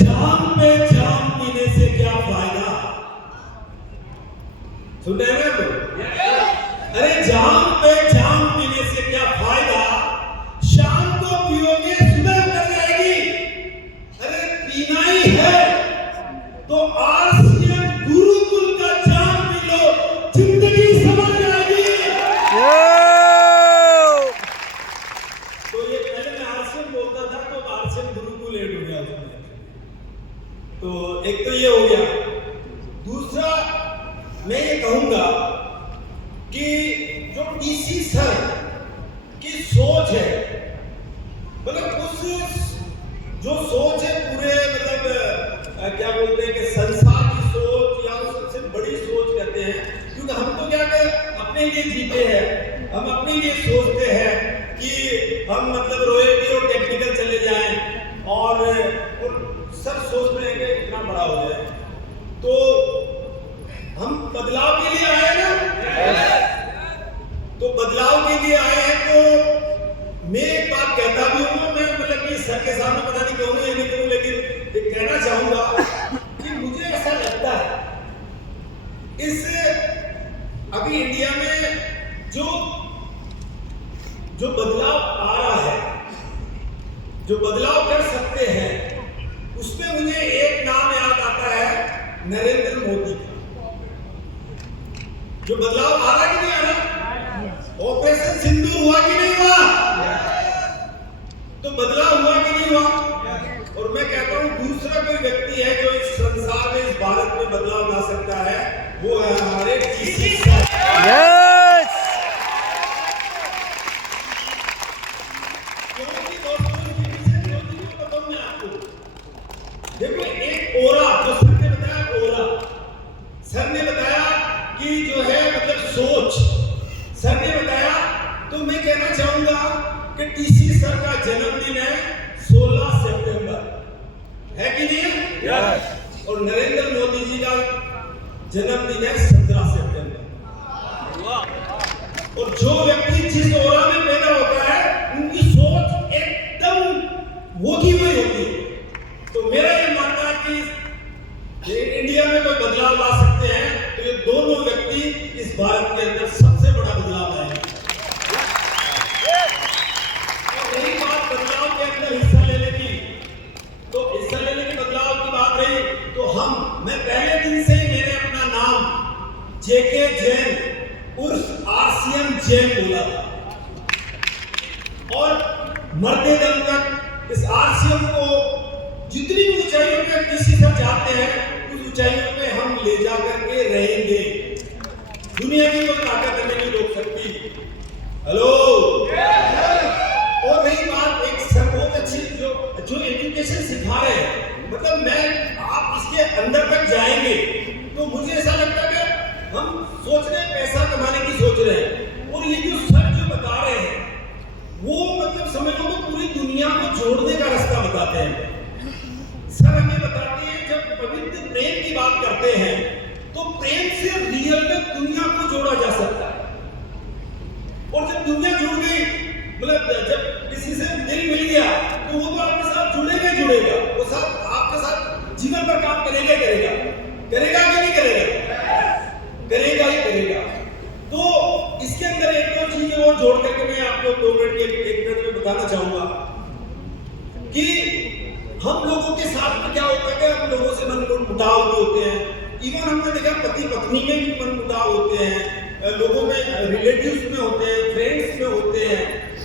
जाम पे जाम पीने से क्या फायदा? सुन रहे हैं तो? अरे जाम पे जाम पीने से क्या फायदा? शाम को पियोगे सुबह उतर जाएगी। अरे पीना ही है तो आरसीएम गुरुकुल का जाम पी लो, जिंदगी संभल जाएगी। तो ये पहले मैं आरसीएम बोलता था तो आरसीएम गुरुकुल ऐड हो गया उसमें। तो एक तो ये हो गया। दूसरा मैं ये कहूंगा कि जो डीसी सर की सोच है, मतलब उस जो सोच है पूरे मतलब क्या बोलते हैं कि संसार की सोच या सबसे बड़ी सोच कहते हैं, क्योंकि हम तो क्या अपने लिए जीते हैं, हम अपने लिए सोचते हैं कि हम मतलब रॉयल्टी और टेक्निकल चले जाएं और सब सोच रहे हैं कि इतना बड़ा हो जाए। तो हम बदलाव के लिए आए ना, तो बदलाव के लिए आए हैं। तो मैं एक बात कहता भी हूँ, मैं मतलब कि सर के सामने पता नहीं कहूँ या नहीं कहूँ, लेकिन ये कहना चाहूंगा कि मुझे ऐसा लगता है इस अभी इंडिया में जो बदलाव आ रहा है, जो बदलाव कर सकते हैं, उसमें मुझे एक नाम याद आता है, नरेंद्र मोदी का। जो बदलाव आ रहा कि नहीं आ रहा? ऑपरेशन सिंदूर हुआ कि नहीं हुआ? तो बदलाव हुआ कि नहीं हुआ? और मैं कहता हूं दूसरा कोई व्यक्ति है जो इस संसार में, इस भारत में बदलाव ला सकता है, वो है हमारे डीसी सर। देखो एक ओरा जो सर ने बताया, ओरा सर ने बताया कि जो है मतलब सोच सर ने बताया। तो मैं कहना चाहूंगा कि डीसी सर का जन्मदिन है 16 सितंबर, है कि नहीं है? यस। और नरेंद्र मोदी जी का जन्मदिन है 17 सितंबर। और जो व्यक्ति जिस ओरा में पैदा होता है उनकी सोच एकदम वो की वही होती है। तो मेरा ये मानना है कि इंडिया में कोई बदलाव ला सकते हैं तो ये दोनों व्यक्ति इस भारत के अंदर सबसे बड़ा बदलाव लाएंगे। और रही बात बदलाव के अंदर हिस्सा लेने की, तो हिस्सा लेने की बदलाव की बात रही तो मैं पहले दिन से ही मैंने अपना नाम जेके जैन उर्फ आरसीएम जैन बोला था, और मरते दम तक इस आरसीएम को जितनी भी ऊंचाइयों पे किसी से चाहते हैं उस ऊंचाइयों पे हम ले जा करके रहेंगे। दुनिया की कोई ताकत हमें नहीं रोक सकती। हेलो। और रही बात एक सर बहुत अच्छी जो एजुकेशन सिखा रहे हैं, मतलब मैं आप इसके अंदर तक जाएंगे तो मुझे ऐसा लगता है कि हम सोच रहे हैं पैसा कमाने की सोच रहे हैं, और ये जो सर जो बता रहे हैं वो मतलब समझ लो तो पूरी दुनिया को जोड़ने का रास्ता बताते हैं। सर हमें बताते हैं जब पवित्र प्रेम की बात करते हैं तो प्रेम से रियल में दुनिया को जोड़ा जा सकता है। और जब दुनिया जुड़ गई, मतलब जब किसी से दिल मिल गया तो वो तो आपके साथ जुड़ेगा ही जुड़ेगा, वो साथ आपके साथ जीवन पर काम करेगा ही करेगा। करेगा कि नहीं करेगा? करेगा ही करेगा। तो इसके अंदर एक दो चीजें और जोड़ करके मैं आपको 2 मिनट के 1 मिनट में बताना चाहूंगा कि हम लोगों के साथ में क्या होता है कि हम लोगों से मन मुटाव भी होते हैं। इवन हमने देखा पति पत्नी में भी मन मुटाव होते हैं, लोगों में रिलेटिव्स में होते हैं, फ्रेंड्स में होते हैं,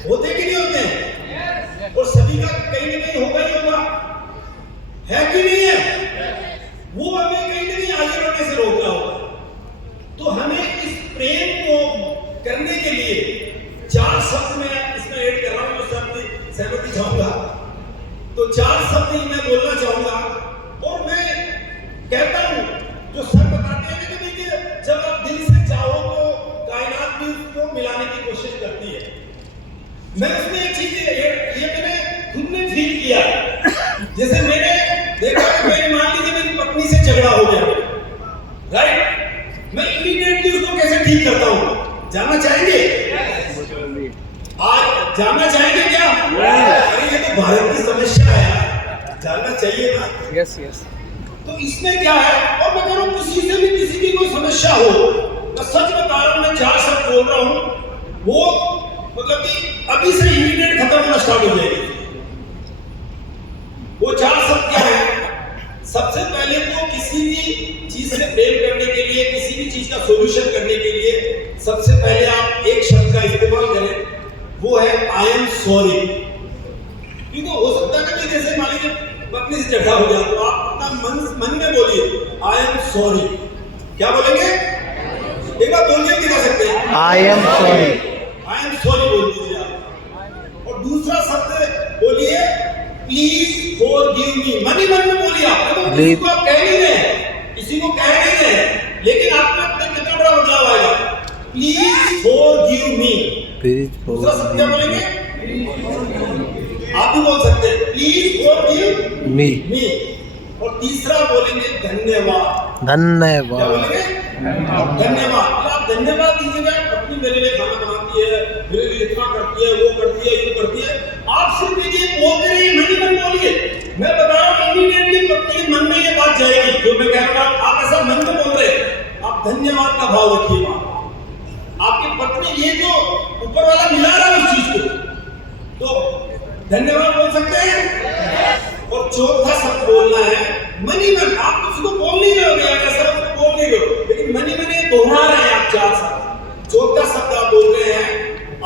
होते कि नहीं होते हैं? और सभी का कहीं ना कहीं होगा ही होगा, है कि नहीं है? वो हमें कहीं ना कहीं आगे बढ़ने से रोकता होगा। तो हमें इस प्रेम को करने के लिए 4 शब्द मैं इसमें ऐड कर रहा हूं, जो शब्द सहमति चाहूंगा। तो 4 शब्द ही मैं बोलना चाहूंगा, और मैं कहता हूं जो सर बताते हैं कि देखिए जब आप दिल से चाहो तो कायनात भी उसको मिलाने की कोशिश करती है। मैं उसमें एक चीज ये मैंने खुद ने फील किया, जैसे मैंने देखा कि मेरी मान लीजिए मेरी पत्नी से झगड़ा हो गया, राइट? मैं इमीडिएटली उसको कैसे ठीक करता हूं, जानना चाहेंगे? आज जानना चाहेंगे क्या? अरे ये तो भारत की समस्या है। जानना चाहिए ना। Yes yes. तो इसमें क्या है, और मैं कह रहा हूँ किसी से भी किसी की कोई समस्या हो, मैं सच बता रहा हूँ, मैं 4 शब्द बोल रहा हूँ, वो मतलब कि अभी से इमीडिएट खत्म होना स्टार्ट हो जाएगी। वो 4 शब्द क्या है? सबसे पहले तो किसी भी चीज से प्रेम करने के लिए, किसी भी चीज का सॉल्यूशन करने के लिए सबसे पहले आप एक शब्द का इस्तेमाल करें, वो है आई एम सॉरी। क्योंकि हो सकता है कि जैसे मान लीजिए पत्नी से झगड़ा हो गया, तो आप अपना मन में बोलिए आई एम सॉरी। क्या बोलेंगे? एक बार बोलिए, क्या सकते हैं? I am sorry. I am sorry बोल दीजिए आप। और दूसरा शब्द बोलिए प्लीज फॉरगिव मी। मन ही मन में बोलिए आप, तो किसी को आप कह नहीं रहे, किसी को कह नहीं रहे, लेकिन आपके अंदर कितना बड़ा बदलाव आएगा। Please forgive me. दूसरा शब्द क्या बोलेंगे? आप भी बोल सकते हैं प्लीज फॉरगिव मी। और तीसरा बोलेंगे धन्यवाद। धन्यवाद। क्या बोलेंगे? धन्यवाद। आप धन्यवाद दीजिएगा, अपनी मेरे लिए खाना बनाती है, मेरे लिए इतना करती है, वो करती है, ये करती है। आप सिर्फ ये बोलते रहिए, मन ही मन बोलिए। मैं बता रहा हूँ इमीडिएटली अपने मन में ये बात जाएगी जो मैं कह रहा हूँ। आप ऐसा मन में बोल रहे हैं, आप धन्यवाद का भाव रखिए। आपकी पत्नी ये जो ऊपर वाला मिला रहा है उस चीज को, तो धन्यवाद बोल सकते हैं। और चौथा शब्द बोलना है मनी मन। आप उसको बोल नहीं रहे हो, ऐसा उसको बोल नहीं रहे हो, लेकिन मनी मन दोहरा रहे हैं आप 4 शब्द। चौथा शब्द आप बोल रहे हैं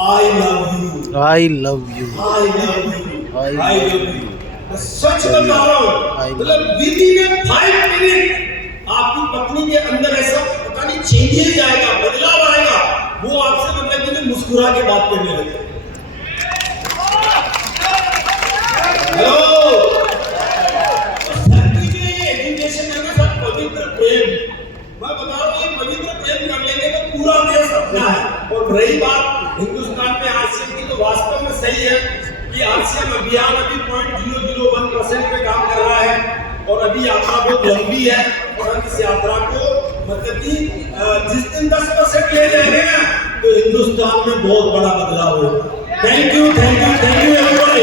I love you. I love you. I love you. I love you. सच बता रहा हूँ, मतलब विद इन 5 मिनट आपकी पत्नी के अंदर ऐसा पता नहीं चेंजेस आएगा, बदलाव आएगा। वो आपसे मतलब कि मुस्कुरा के बात करने लगे। हेलो, एजुकेशन है ना सर, पवित्र प्रेम। मैं बता रहा हूँ, ये पवित्र प्रेम कर लेंगे तो पूरा देश अपना है। और रही बात हिंदुस्तान में आरसीएम की, तो वास्तव में सही है कि आरसीएम अभियान अभी 0.001% पे काम कर रहा है। और अभी यात्रा बहुत लंबी है, और हम इस यात्रा को मतलब कि जिस दिन 10% ले जाएंगे ना, तो हिंदुस्तान में बहुत बड़ा बदलाव होगा। Thank you, thank you, thank you everybody.